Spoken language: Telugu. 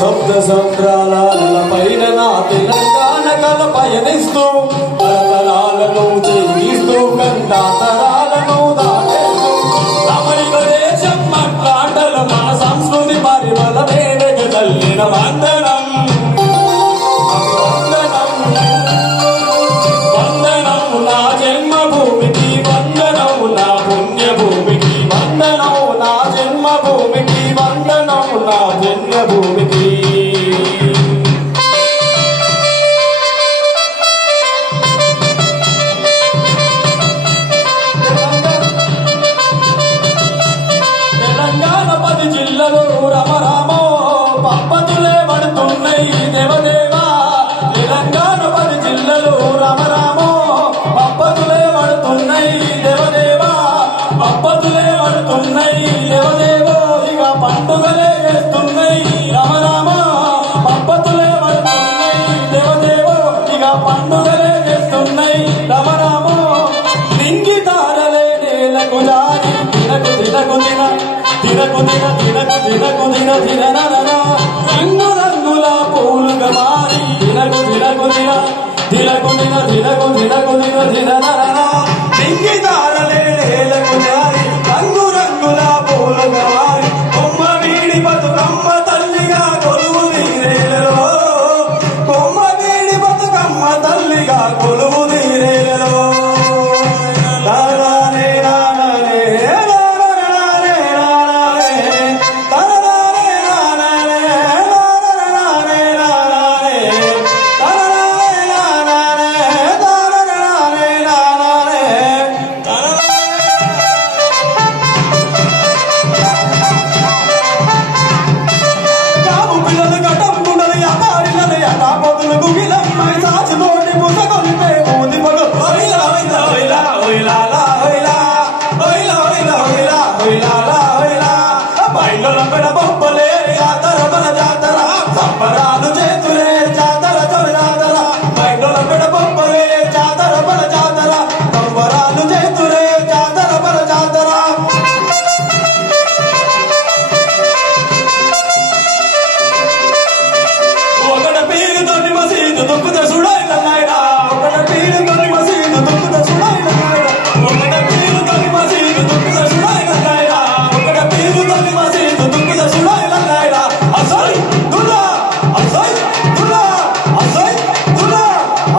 శబ్ద సంద్రాల పైన నా తెలంగాణ కల పయనిస్తూ తరతరాలను చేయిస్తూ కంటాతరాలను దాటేస్తూ రమణిక దేశం మాట్లాటలు మన సంస్కృతి పరిమళ వేదక తల్లిన వందనం వందనం నా జన్మభూమికి వందనం నా పుణ్యభూమికి వందనం నా జన్మభూమికి వందనం నా జన్మభూమికి తెలంగాణ 10 జిల్లాలు రమరామో పప్పతులే పడుతున్నాయి దేవదేవా తెలంగాణ 10 జిల్లాలు రమరామో పప్పతులే పడుతున్నాయి దేవదేవా పప్పతులే పడుతున్నాయి దేవదేవో ఇక పండుగలే వేస్తున్నాయి రమరామో పప్పతులే పడుతున్నాయి దేవదేవో ఇక పండుగలే వేస్తున్నాయి రమరామో నింగి తారలే నేలకు జారి తినకు తినకు తినకు తినకు తినకు తిన తిననన రంగు రంగుల పూలుగా మారి తినకు తినకు తినకు తినకు తినకు తిననన నింగి తారలే నేలకు జారి రంగు రంగుల పూలుగా మారి కొమ్మ వీడి బతుకమ్మ తల్లిగా కొలువు తీరేలలో కొమ్మ వీడి బతుకమ్మ తల్లిగా కొలువు తీరేలలో Google